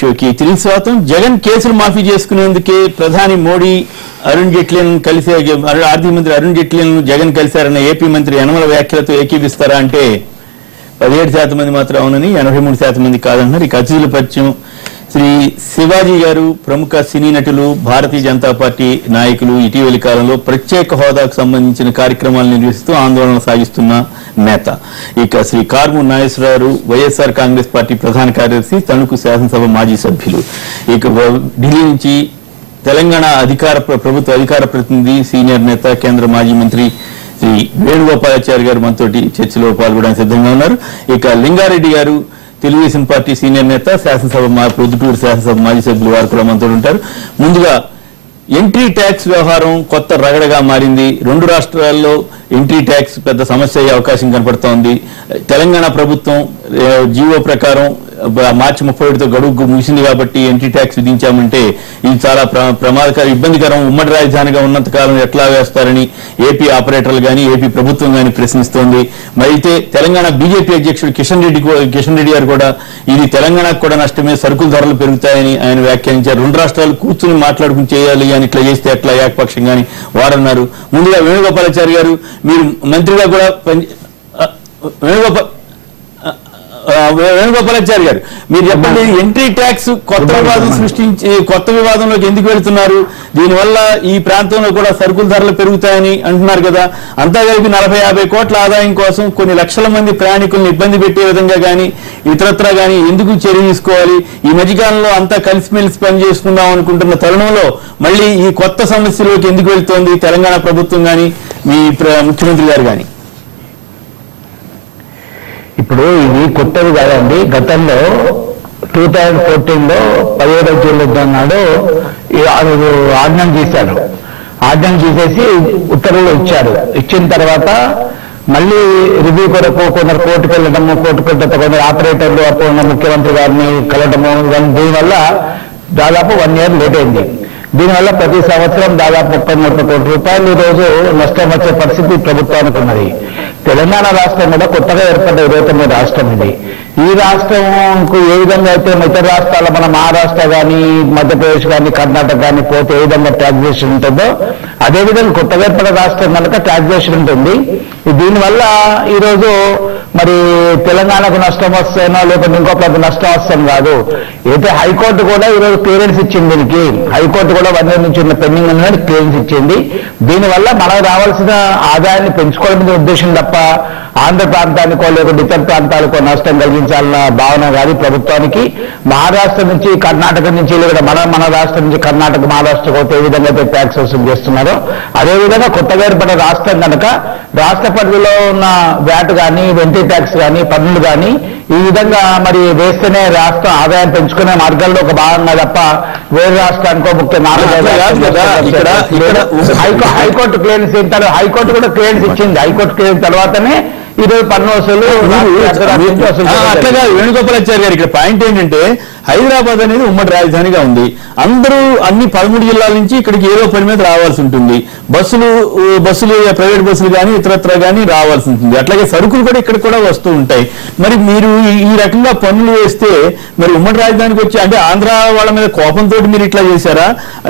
షోకి తిరిగి స్వాగతం. జగన్ కేసులు మాఫీ చేసుకునేందుకే ప్రధాని మోడీ అరుణ్ జైట్లీని కలిసి ఆర్థిక మంత్రి అరుణ్ జైట్లీని జగన్ కలిశారన్న ఏపీ మంత్రి యనమల వ్యాఖ్యలతో ఏకీపిస్తారా అంటే 17% మంది మాత్రం అవునని, 83% మంది కాదంటున్నారు. ఇక అతిథుల పరిచయం శ్రీ శివాజీ గారు, ప్రముఖ సినీ నటులు, భారతీయ జనతా పార్టీ నాయకులు, ఇటీవలి కాలంలో ప్రత్యేక హోదాకు సంబంధించిన కార్యక్రమాలు నిర్వహిస్తూ ఆందోళన సాగిస్తున్న నేత. ఇక శ్రీ కార్ము నాగేశ్వరరావు, వైఎస్ఆర్ కాంగ్రెస్ పార్టీ ప్రధాన కార్యదర్శి, తణుకు శాసనసభ మాజీ సభ్యులు. ఇక ఢిల్లీ నుంచి తెలంగాణ ప్రభుత్వ అధికార ప్రతినిధి, సీనియర్ నేత, కేంద్ర మాజీ మంత్రి శ్రీ వేణుగోపాలాచారి గారు మనతోటి చర్చలో పాల్గొనడానికి సిద్ధంగా ఉన్నారు. ఇక లింగారెడ్డి గారు, తెలుగుదేశం పార్టీ సీనియర్ నేత, శాసనసభ ప్రొద్దుటూరు శాసనసభ మాజీ సభ్యులు, వారు కూడా మనతో ఉంటారు. ముందుగా ఎంట్రీ ట్యాక్స్ వ్యవహారం కొత్త రగడగా మారింది. 2 రాష్ట్రాల్లో ఎంట్రీ ట్యాక్స్ పెద్ద సమస్య అయ్యే అవకాశం కనపడుతోంది. తెలంగాణ ప్రభుత్వం జీవో ప్రకారం మార్చి 31తో గడువు ముగిసింది కాబట్టి ఎంట్రీ ట్యాక్స్ విధించామంటే ఇది చాలా ప్రమాదకరం, ఇబ్బందికరం. ఉమ్మడి రాజధానిగా ఉన్నంత కాలం ఎట్లా వేస్తారని ఏపీ ఆపరేటర్లు కానీ ఏపీ ప్రభుత్వం కానీ ప్రశ్నిస్తోంది. మరి అయితే తెలంగాణ బీజేపీ అధ్యక్షుడు కిషన్ రెడ్డి గారు కూడా ఇది తెలంగాణకు కూడా నష్టమే, సరుకుల ధరలు పెరుగుతాయని ఆయన వ్యాఖ్యానించారు. 2 రాష్ట్రాలు కూర్చుని మాట్లాడుకుని చేయాలి అని, ఇట్లా చేస్తే ఎట్లా ఏకపక్షంగాని వారన్నారు. ముందుగా వేణుగోపాలాచారి గారు, మీరు మంత్రిగా కూడా వేణుగోపాలాచారి గారు, మీరు చెప్పండి, ఎంట్రీ ట్యాక్స్ కొత్త వివాదం సృష్టించి కొత్త వివాదంలోకి ఎందుకు వెళ్తున్నారు? దీనివల్ల ఈ ప్రాంతంలో కూడా సరుకుల ధరలు పెరుగుతాయని అంటున్నారు కదా. అంతా కలిపి 40-50 కోట్ల ఆదాయం కోసం కొన్ని లక్షల మంది ప్రయాణికులను ఇబ్బంది పెట్టే విధంగా కానీ ఇతరత్రా కానీ ఎందుకు చర్య తీసుకోవాలి? ఈ మధ్యకాలంలో అంతా కలిసిమెలిసి పని చేసుకుందాం అనుకుంటున్న తరుణంలో మళ్ళీ ఈ కొత్త సమస్యలోకి ఎందుకు వెళ్తోంది తెలంగాణ ప్రభుత్వం కానీ మీ ముఖ్యమంత్రి గారు కానీ? ఇప్పుడు ఇది కొత్తది కాదండి. గతంలో 2014లో 17వ జూలై నాడు ఆర్డినెన్స్ చేశారు. ఆర్డినెన్స్ చేసేసి ఉత్తర్వులు ఇచ్చారు. ఇచ్చిన తర్వాత మళ్ళీ రివ్యూ కొరకు కొందరు కోర్టుకు వెళ్ళడము, కొందరు ఆపరేటర్లు అప్పుడు ముఖ్యమంత్రి గారిని కలవడము, దీనివల్ల దాదాపు 1 year లేట్ అయింది. దీనివల్ల ప్రతి సంవత్సరం దాదాపు 30-30 కోట్ల రూపాయలు ఈరోజు నష్టం వచ్చే పరిస్థితి ప్రభుత్వానికి ఉన్నది. తెలంగాణ రాష్ట్రం కూడా కొత్తగా ఏర్పడ్డ 29వ రాష్ట్రం ఇది. ఈ రాష్ట్రంకు ఏ విధంగా అయితే ఇతర రాష్ట్రాల మన మహారాష్ట్ర కానీ, మధ్యప్రదేశ్ కానీ, కర్ణాటక కానీ పోతే ఏ విధంగా ట్యాక్సేషన్ ఉంటుందో అదేవిధంగా కొత్తగా ఏర్పడ్డ రాష్ట్రం కనుక ట్యాక్సేషన్ ఉంటుంది. దీనివల్ల ఈరోజు మరి తెలంగాణకు నష్టం వస్తేనో లేకపోతే ఇంకో ప్రతి నష్టం వస్తాం కాదు. అయితే హైకోర్టు కూడా ఈరోజు క్లియరెన్స్ ఇచ్చింది. దీనికి హైకోర్టు కూడా 1 year నుంచి ఉన్న పెండింగ్ ఉన్నది క్లియరెన్స్ ఇచ్చింది. దీనివల్ల మనకు రావాల్సిన ఆదాయాన్ని పెంచుకోవడం ఉద్దేశం తప్ప ఆంధ్ర ప్రాంతానికో లేకుంటే ఇతర ప్రాంతాలకో నష్టం కలిగించాలన్న భావన కాదు ప్రభుత్వానికి. మహారాష్ట్ర నుంచి, కర్ణాటక నుంచి, లేదా మన రాష్ట్రం నుంచి కర్ణాటక, మహారాష్ట్రకు పోతే ఏ విధంగా అయితే ట్యాక్స్ వసూలు చేస్తున్నారో అదేవిధంగా కొత్తగా ఏర్పడిన రాష్ట్రం కనుక రాష్ట్ర పరిధిలో ఉన్న వ్యాట్ కానీ, ఎంట్రీ ట్యాక్స్ కానీ, పన్నులు కానీ ఈ విధంగా మరి వేస్తేనే రాష్ట్రం ఆదాయం పెంచుకునే మార్గాల్లో ఒక భాగంగా తప్ప వేరే రాష్ట్రానికో ముఖ్య హైకోర్టు క్లియరెన్స్ ఇస్తారు. హైకోర్టు కూడా క్లియరెన్స్ ఇచ్చింది. హైకోర్టు క్లియరెన్స్ తర్వాతనే ఈరోజు పన్ను వసూలు. అట్లా వేణుగోపాలాచారి గారు, ఇక్కడ పాయింట్ ఏంటంటే హైదరాబాద్ అనేది ఉమ్మడి రాజధానిగా ఉంది. అందరూ అన్ని 13 జిల్లాల నుంచి ఇక్కడికి ఏదో పని మీద రావాల్సి ఉంటుంది. బస్సులు ప్రైవేట్ బస్సులు కానీ ఇతరత్ర కానీ రావాల్సి ఉంటుంది. అట్లాగే సరుకులు కూడా ఇక్కడ కూడా వస్తూ ఉంటాయి. మరి మీరు ఈ రకంగా పన్నులు వేస్తే మరి ఉమ్మడి రాజధానికి వచ్చి అంటే ఆంధ్ర వాళ్ళ మీద కోపంతో మీరు ఇట్లా చేశారా,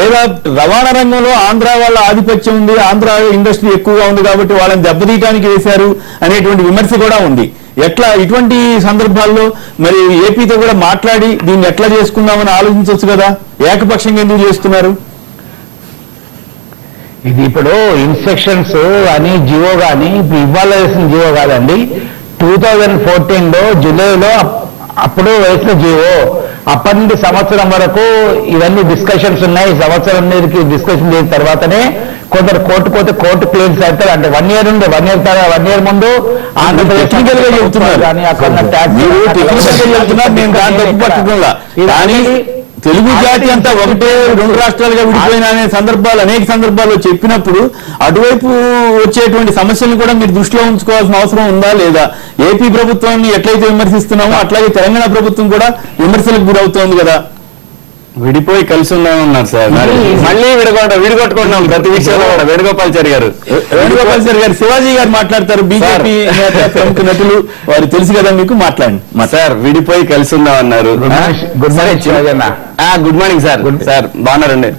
లేదా రవాణా రంగంలో ఆంధ్ర వాళ్ళ ఆధిపత్యం ఉంది, ఆంధ్ర ఇండస్ట్రీ ఎక్కువగా ఉంది కాబట్టి వాళ్ళని దెబ్బతీయడానికి వేశారు అనేటువంటి విమర్శ కూడా ఉంది. ఎట్లా ఇటువంటి సందర్భాల్లో మరి ఏపీతో కూడా మాట్లాడి దీన్ని ఎట్లా చేసుకుందామని ఆలోచించవచ్చు కదా, ఏకపక్షంగా ఎందుకు చేస్తున్నారు? ఇది ఇప్పుడు ఇన్స్ట్రక్షన్స్ అని జియో కానీ ఇవాళ వేసిన జియో కాదండి. 2014లో జూలైలో అప్పుడు వేసిన జియో. అప్పటి నుండి సంవత్సరం వరకు ఇవన్నీ డిస్కషన్స్ ఉన్నాయి. సంవత్సరం మీదకి డిస్కషన్ చేసిన తర్వాతనే కొందరు కోర్టు పోతే కోర్టు క్లియరెన్స్ అవుతారు. అంటే 1 year ఉండే 1 year ముందు ఆంధ్రప్రదేశ్ కానీ అక్కడ తెలుగు జాతి అంతా ఒకటే 2 రాష్ట్రాలుగా విడిపోయిన అనే సందర్భాలు అనేక సందర్భాల్లో చెప్పినప్పుడు అటువైపు వచ్చేటువంటి సమస్యలను కూడా మీరు దృష్టిలో ఉంచుకోవాల్సిన అవసరం ఉందా లేదా? ఏపీ ప్రభుత్వాన్ని ఎట్లయితే విమర్శిస్తున్నామో అట్లాగే తెలంగాణ ప్రభుత్వం కూడా విమర్శలకు గురవుతోంది కదా. విడిపోయి కలిసి ఉన్నామన్నారు సార్. మళ్ళీ విడిగొట్టుకుంటున్నాం ప్రతి విషయంలో కూడా. వేణుగోపాల్చారి గారు శివాజీ గారు మాట్లాడతారు, బీజేపీ ప్రముఖ నటులు, వారు తెలుసు కదా మీకు, మాట్లాడండి. సార్ విడిపోయి కలిసి ఉందామన్నారు. గుడ్ మార్నింగ్ శివాజీ అన్న. Good morning sir. సార్ బాగున్నారండి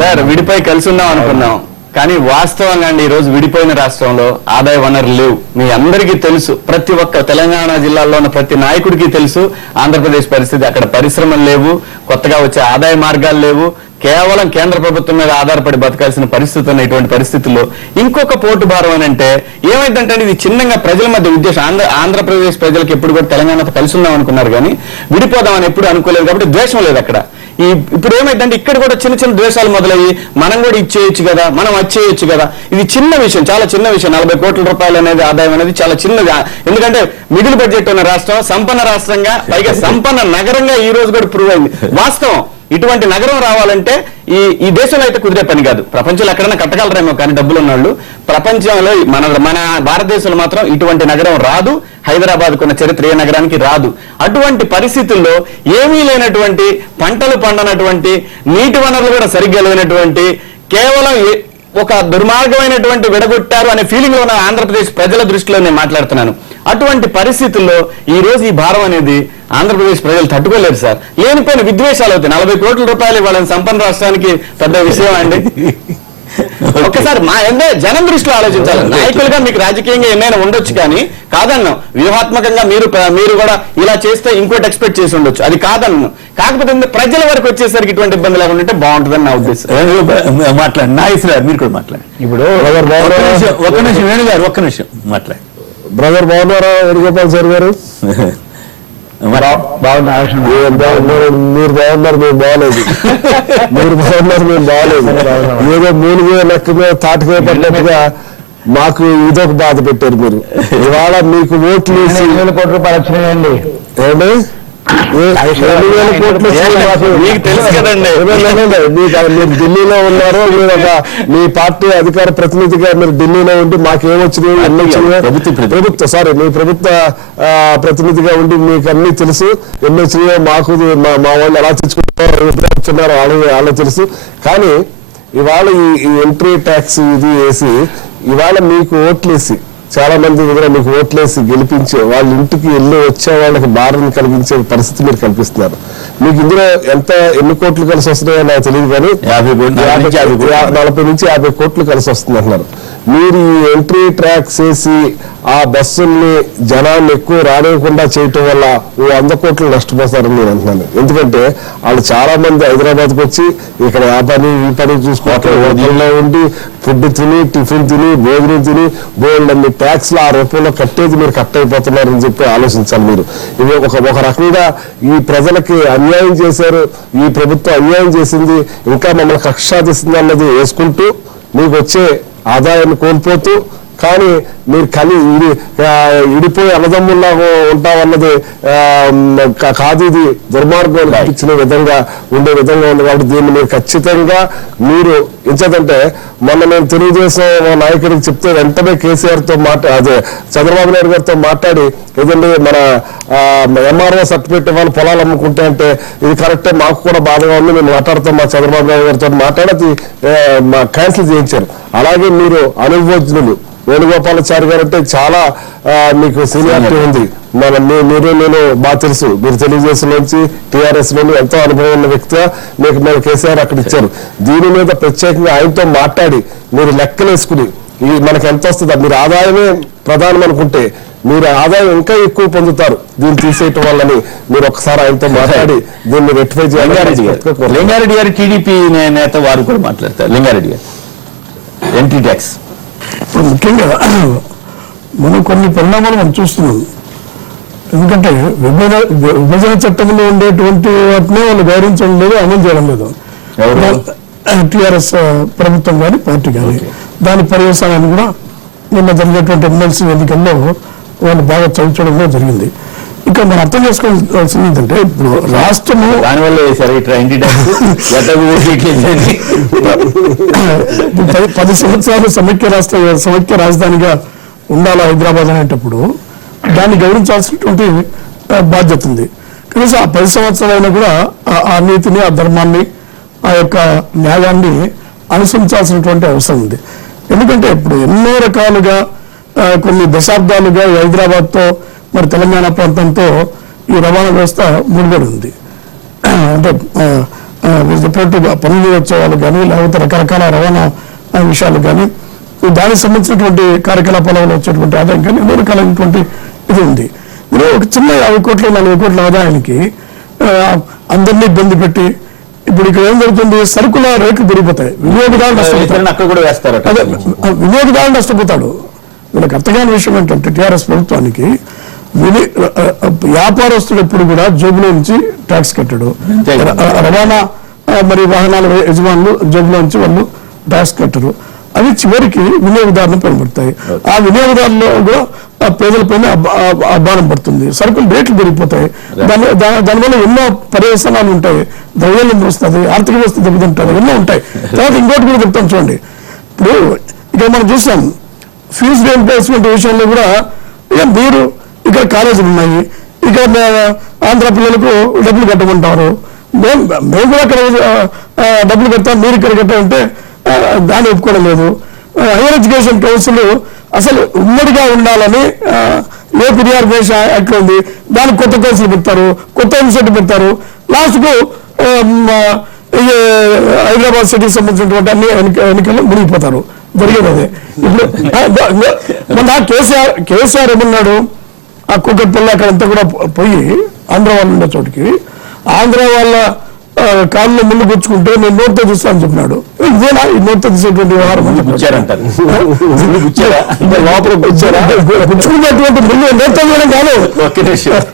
సార్. విడిపోయి కలిసి ఉందాం అనుకున్నాం, కానీ వాస్తవంగా అండి ఈ రోజు విడిపోయిన రాష్ట్రంలో ఆదాయ వనరులు లేవు. మీ అందరికీ తెలుసు, ప్రతి ఒక్క తెలంగాణ జిల్లాలో ఉన్న ప్రతి నాయకుడికి తెలుసు ఆంధ్రప్రదేశ్ పరిస్థితి. అక్కడ పరిశ్రమలు లేవు, కొత్తగా వచ్చే ఆదాయ మార్గాలు లేవు, కేవలం కేంద్ర ప్రభుత్వం మీద ఆధారపడి బతకాల్సిన పరిస్థితి ఉన్న ఇటువంటి పరిస్థితుల్లో ఇంకొక పోటు భారం అని అంటే ఏమైందంటే ఇది చిన్నగా ప్రజల మధ్య ఉద్దేశం. ఆంధ్రప్రదేశ్ ప్రజలకు ఎప్పుడు కూడా తెలంగాణతో కలిసి ఉందాం అనుకున్నారు, కానీ విడిపోదామని ఎప్పుడు అనుకోలేదు. కాబట్టి ద్వేషం లేదు అక్కడ. ఇప్పుడు ఏమైందంటే ఇక్కడ కూడా చిన్న చిన్న ద్వేషాలు మొదలయ్యి మనం కూడా ఇచ్చేయచ్చు కదా, మనం వచ్చేయచ్చు కదా. ఇది చిన్న విషయం, చాలా చిన్న విషయం. 40 కోట్ల రూపాయలు అనేది ఆదాయం అనేది చాలా చిన్నది. ఎందుకంటే మిడిల్ బడ్జెట్ ఉన్న రాష్ట్రం, సంపన్న రాష్ట్రంగా, పైగా సంపన్న నగరంగా ఈ రోజు కూడా ప్రూవ్ అయింది. వాస్తవం, ఇటువంటి నగరం రావాలంటే ఈ దేశంలో అయితే కుదిరే పని కాదు. ప్రపంచంలో ఎక్కడైనా కట్టగలరేమో కానీ డబ్బులు ఉన్నాళ్ళు. ప్రపంచంలో మన భారతదేశంలో మాత్రం ఇటువంటి నగరం రాదు. హైదరాబాద్ కున్న చరిత్ర ఏ నగరానికి రాదు. అటువంటి పరిస్థితుల్లో ఏమీ లేనటువంటి, పంటలు పండనటువంటి, నీటి వనరులు కూడా సరిగ్గా లేనటువంటి, కేవలం ఒక దుర్మార్గమైనటువంటి విడగొట్టారు అనే ఫీలింగ్ లో ఉన్న ఆంధ్రప్రదేశ్ ప్రజల దృష్టిలో నేను మాట్లాడుతున్నాను. అటువంటి పరిస్థితుల్లో ఈ రోజు ఈ భారం అనేది ఆంధ్రప్రదేశ్ ప్రజలు తట్టుకోలేరు సార్. లేనిపోయిన విద్వేషాలు అవుతాయి. 40 కోట్ల రూపాయలు వాళ్ళని సంపన్న రాష్ట్రానికి పెద్ద విషయం అండి. ఒక్కసారి జనం దృష్టిలో ఆలోచించాలి. నాయకులుగా మీకు రాజకీయంగా ఏమైనా ఉండొచ్చు, కానీ కాదన్నాం. వ్యూహాత్మకంగా మీరు కూడా ఇలా చేస్తే ఇంకోటి ఎక్స్పెక్ట్ చేసి ఉండొచ్చు, అది కాదన్నాం. కాకపోతే ప్రజల వరకు వచ్చేసరికి ఇటువంటి ఇబ్బంది లేకుండా ఉంటే బాగుంటుందని నా ఉద్దేశం. మాట్లాడండి నాగేశ్వర గారు, మీరు కూడా మాట్లాడండి. ఇప్పుడు ఒక్క నిమిషం వేణు గారు, ఒక్క నిమిషం మాట్లాడండి. బ్రదర్ బాగున్నారా వేణుగోపాల్ సార్ గారు? మీరు బాగున్నారు, మేము బాగలేదు. మీరు బాగున్నారు, మేము బాగలేదు. ఏదో మూలిగే లెక్క మీద తాటికే పడ్డట్టుగా మాకు ఇదొక బాధ పెట్టారు మీరు. ఇవాళ మీకు ఓట్లు వేసి 2,000 కోట్ల రూపాయలు వచ్చినాయండి. ఏమండి 2,000 కోట్లు మీకు తెలుసు కదండి. మీరు ఢిల్లీలో ఉన్నారు, మీరు మీ పార్టీ అధికార ప్రతినిధిగా మీరు ఢిల్లీలో ఉండి మాకేమొచ్చినాయి, ఎన్ని వచ్చినాయి, మీ ప్రభుత్వ ప్రతినిధిగా ఉండి మీకు అన్ని తెలుసు. ఎన్ని వచ్చినాయో మాకు మా వాళ్ళు ఎలా తెచ్చుకుంటున్నారో వాళ్ళకి తెలుసు. కానీ ఇవాళ ఈ ఎంట్రీ ట్యాక్స్ ఇది వేసి ఇవాళ మీకు ఓట్లేసి, చాలా మంది దగ్గర మీకు ఓట్లేసి గెలిపించే వాళ్ళ ఇంటికి వెళ్ళి వచ్చే వాళ్ళకి భారం కలిగించే పరిస్థితి మీరు కల్పిస్తున్నారు. మీకు ఇందులో ఎన్ని కోట్లు కలిసి వస్తున్నాయో నాకు తెలియదు, కానీ 40 నుంచి 50 కోట్లు కలిసి వస్తుంది అంటున్నారు. మీరు ఈ ఎంట్రీ ట్రాక్స్ వేసి ఆ బస్సుల్ని జనాన్ని ఎక్కువ రానివ్వకుండా చేయటం వల్ల 100 కోట్లు నష్టపోతారని నేను అంటున్నాను. ఎందుకంటే వాళ్ళు చాలా మంది హైదరాబాద్కి వచ్చి ఇక్కడ ఆ పని ఈ పని చూసుకోవట్లే, హోటల్లో ఉండి ఫుడ్ తిని, టిఫిన్ తిని, భోజనం తిని, బోల్డ్ ట్యాక్స్లు ఆ రూపంలో కట్టేది మీరు కట్ అయిపోతున్నారని చెప్పి ఆలోచించాలి మీరు. ఇవి ఒక రకంగా ఈ ప్రజలకి అన్యాయం చేశారు, ఈ ప్రభుత్వం అన్యాయం చేసింది, ఇంకా మమ్మల్ని కక్షాదిస్తుంది అన్నది వేసుకుంటూ మీకు వచ్చే ఆదాయాన్ని కోల్పోతూ, కానీ మీరు ఇడిపోయి అన్నదమ్ముల్లా ఉంటామన్నది కాదు. ఇది దుర్మార్గం ఇచ్చిన విధంగా ఉండే విధంగా ఉంది. కాబట్టి దీన్ని మీరు ఖచ్చితంగా మీరు ఎంచేదంటే మొన్న నేను తెలుగుదేశం నాయకుడికి చెప్తే వెంటనే కేసీఆర్తో అదే చంద్రబాబు నాయుడు గారితో మాట్లాడి, ఏదండి మన ఎంఆర్ఓ సర్టిఫికేట్ ఇవ్వాలి పొలాలు అమ్ముకుంటే అంటే ఇది కరెక్టే, మాకు కూడా బాధగా ఉంది, మేము మాట్లాడతాం మా చంద్రబాబు నాయుడు గారితో మాట్లాడి క్యాన్సిల్ చేయించారు. అలాగే మీరు అనుభవజ్ఞులు వేణుగోపాలాచారి గారు అంటే చాలా మీకు సీనియారిటీ ఉంది. నేను బాగా తెలుసు. మీరు తెలుగుదేశం నుంచి టీఆర్ఎస్ లోని ఎంతో అనుభవం ఉన్న వ్యక్తిగా మేము కేసీఆర్ అక్కడ ఇచ్చారు. దీని మీద ప్రత్యేకంగా ఆయనతో మాట్లాడి మీరు లెక్కలేసుకుని మనకి ఎంత వస్తుందా, మీరు ఆదాయమే ప్రధానం అనుకుంటే మీరు ఆదాయం ఇంకా ఎక్కువ పొందుతారు దీన్ని తీసేయటం వల్లని మీరు ఒకసారి ఆయనతో మాట్లాడి దీన్ని రెక్టిఫై చేయాలి. లింగారెడ్డి గారు టీడీపీ నేత, వారు కూడా మాట్లాడతారు. లింగారెడ్డి గారు, ఎంట్రీ ట్యాక్స్ ఇప్పుడు ముఖ్యంగా మనం కొన్ని పరిణామాలు మనం చూస్తున్నాం. ఎందుకంటే విభజన చట్టంలో ఉండేటువంటి వాటినే వాళ్ళు గౌరవించడం లేదు, అమలు చేయడం లేదు. టీఆర్ఎస్ ప్రభుత్వం కానీ పార్టీ కానీ దాని పర్యవసానాన్ని కూడా నిన్న జరిగినటువంటి ఎమ్మెల్సీ ఎన్నికల్లో వాళ్ళు బాగా చదువుకోవడంలో జరిగింది. ఇంకా మనం అర్థం చేసుకోవాల్సింది ఏంటంటే ఇప్పుడు రాష్ట్రము దానివల్ల 10 సంవత్సరాలు సమైక్య రాజధానిగా ఉండాలా హైదరాబాద్ అనేటప్పుడు దాన్ని గౌరవించాల్సినటువంటి బాధ్యత ఉంది. కనీసం ఆ 10 సంవత్సరాలైనా కూడా ఆ నీతిని, ఆ ధర్మాన్ని, ఆ యొక్క న్యాయాన్ని అనుసరించాల్సినటువంటి అవసరం ఉంది. ఎందుకంటే ఇప్పుడు ఎన్నో రకాలుగా కొన్ని దశాబ్దాలుగా హైదరాబాద్తో మరి తెలంగాణ ప్రాంతంతో ఈ రవాణా వ్యవస్థ ముడిపడి ఉంది. అంటే చెప్పినట్టు పనులు వచ్చే వాళ్ళు కానీ, లేకపోతే రకరకాల రవాణా విషయాలు కానీ, దానికి సంబంధించినటువంటి కార్యకలాపాల వల్ల వచ్చేటువంటి ఆదాయం కానీ ఎన్నో రకాలైనటువంటి ఇది ఉంది. మీరు ఒక చిన్న 50 కోట్ల 40 కోట్ల ఆదాయానికి అందరినీ ఇబ్బంది పెట్టి, ఇప్పుడు ఇక్కడ ఏం జరుగుతుంది, సరుకుల రేట్లు పెరిగిపోతాయి, వినియోగదారులు నష్టపోతారు. అక్కడ కూడా వేస్తారు. అదే వినియోగదారులు నష్టపోతాడు. వీళ్ళకి అర్థమైన విషయం ఏంటంటే టీఆర్ఎస్ ప్రభుత్వానికి వ్యాపారస్తుడు ఎప్పుడు కూడా జోబులో నుంచి ట్యాక్స్ కట్టాడు. రవాణా మరి వాహనాల యజమానులు జోబులో నుంచి వాళ్ళు ట్యాక్స్ కట్టరు. అవి చివరికి వినియోగదారులను పనిపడతాయి. ఆ వినియోగదారులు కూడా పేదలపైన భారం పడుతుంది. సరుకులు రేట్లు పెరిగిపోతాయి. దానివల్ల ఎన్నో పర్యవసనాలు ఉంటాయి. ద్రవ్యోల్బణం వస్తుంది, ఆర్థిక వ్యవస్థ దెబ్బతింటుంది, ఎన్నో ఉంటాయి. తర్వాత ఇంకోటి కూడా చెప్తాం చూడండి. ఇప్పుడు ఇక్కడ మనం చూసాం ఫీజు రీయింబర్స్మెంట్ విషయంలో కూడా మీరు ఇక్కడ కాలేజీలు ఉన్నాయి, ఇక్కడ ఆంధ్ర పిల్లలకు డబ్బులు కట్టమంటారు. మేము కూడా అక్కడ డబ్బులు కడతాం, మీరు ఇక్కడ కట్టామంటే దాన్ని ఒప్పుకోవడం లేదు. హైయర్ ఎడ్యుకేషన్ కౌన్సిల్ అసలు ఉమ్మడిగా ఉండాలని ఏపీ రీఆర్గనైజేషన్ యాక్ట్ ఉంది. దానికి కొత్త కౌన్సిల్ పెడతారు, కొత్త ఇన్స్టిట్యూట్ పెడతారు. లాస్ట్కు హైదరాబాద్ సిటీకి సంబంధించినటువంటి అన్ని ఎన్నికల్లో మునిగిపోతారు. జరిగేది అదే. ఇప్పుడు మన కేసీఆర్ ఏమన్నాడు, ఆ కుక్కట్పల్లి అక్కడంతా కూడా పోయి ఆంధ్ర వాళ్ళు ఉండే చోటికి ఆంధ్ర వాళ్ళ కాళ్ళు ముందు గుచ్చుకుంటే నేను నోటితో చూస్తాను చెప్పినాడు. ఇదేనా ఈ నోటితో తీసేటువంటి వ్యవహారం? గుచ్చుకున్నటువంటి ముందు నోటితో చేయడం కాదు,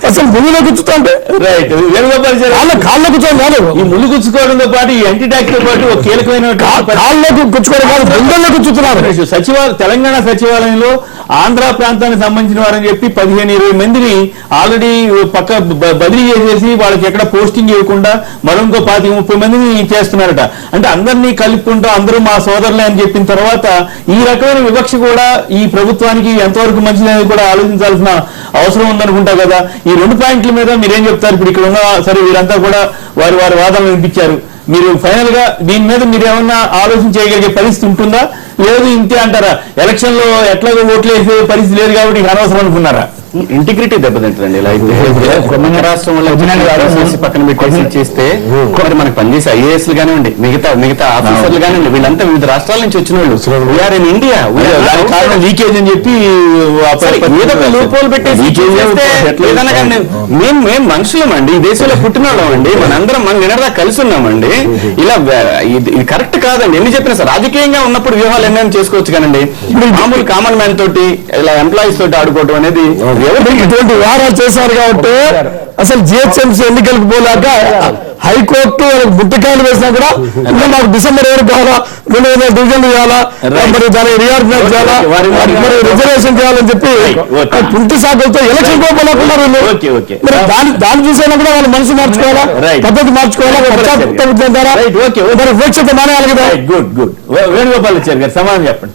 అసలు ముందులో గుచ్చుతా అంటే కాళ్ళ కూర్చోడం కాదు. ఈ ముళ్ళు గుచ్చుకోవడంతో పాటు ఈ యాంటీ టాక్స్ తో పాటు ఒక కీలకమైన కాళ్ళకు గుచ్చుకోవడం కాదు, గుండెల్లో గుచ్చుతున్నారు. తెలంగాణ సచివాలయంలో ఆంధ్ర ప్రాంతానికి సంబంధించిన వారని చెప్పి 15-20 మందిని ఆల్రెడీ పక్క బదిలీ చేసేసి వాళ్ళకి ఎక్కడ పోస్టింగ్ ఇవ్వకుండా మరో 25-30 మందిని చేస్తున్నారట. అంటే అందరినీ కలుపుకుంటూ అందరూ మా సోదరులే అని చెప్పిన తర్వాత ఈ రకమైన వివక్ష కూడా ఈ ప్రభుత్వానికి ఎంతవరకు మంచిదని కూడా ఆలోచించాల్సిన అవసరం ఉందనుకుంటా కదా. ఈ 2 పాయింట్ల మీద మీరేం చెప్తారు? ఇప్పుడు ఇక్కడ ఉన్న సరే వీరంతా కూడా వారి వాదనలు వినిపించారు. మీరు ఫైనల్ గా దీని మీద మీరు ఏమన్నా ఆలోచన చేయగలిగే పరిస్థితి ఉంటుందా, లేదు ఇంతే అంటారా? ఎలక్షన్ లో ఎట్లాగో ఓట్లు వేసే పరిస్థితి లేదు కాబట్టి అనవసరం అనుకున్నారా? ఇంటిగ్రిటీ దెబ్బతింటుందండి. ఇలా అయితే తెలంగాణ రాష్ట్రం వల్ల పక్కన పెట్టేసి చేస్తే మరి మనకు పనిచేసే ఐఏఎస్లు కానివ్వండి, మిగతా ఆఫీసర్లు కానివ్వండి, వీళ్ళంతా వివిధ రాష్ట్రాల నుంచి వచ్చిన వాళ్ళు. వీఆర్ ఇన్ ఇండియా, కారణం లీకేజ్ అని చెప్పి లోపోలు పెట్టేసి ఏదన్నా కానీ మేము మనుషులం అండి, ఈ దేశంలో పుట్టిన వాళ్ళం అండి, మనందరం మనం నిన్నదా కలిసి ఉన్నామండి. ఇలా ఇది కరెక్ట్ కాదండి. ఎన్ని చెప్పినా సార్ రాజకీయంగా ఉన్నప్పుడు వ్యూహాలు ఎన్నైనా చేసుకోవచ్చు కానండి. మామూలు కామన్ మ్యాన్ తోటి ఇలా ఎంప్లాయీస్ తోటి ఆడుకోవడం అనేది ఇటువంటి వ్యవహారాలు చేశారు కాబట్టి అసలు జిహెచ్ఎంసీ ఎన్నికలకు పోలేక హైకోర్టు ముట్టకాయలు వేసినా కూడా ఇంకా మాకు డిసెంబర్ 7 కావాలా, 2000 డివిజన్లు చేయాలా, మరి దాన్ని రీఆర్గనైజ్ చేయాలా, మరి రిజర్వేషన్ చేయాలని చెప్పి కుంటి శాఖలతో ఎలక్షన్ పోలేకున్నారు. మరి దాన్ని చూసైనా కూడా వాళ్ళు మనసు మార్చుకోవాలా, పద్ధతి మార్చుకోవాలా, మరి వివక్షత మానేయాలి కదా. గుడ్ వేణుగోపాల్ గారు సమాధానం చెప్పండి.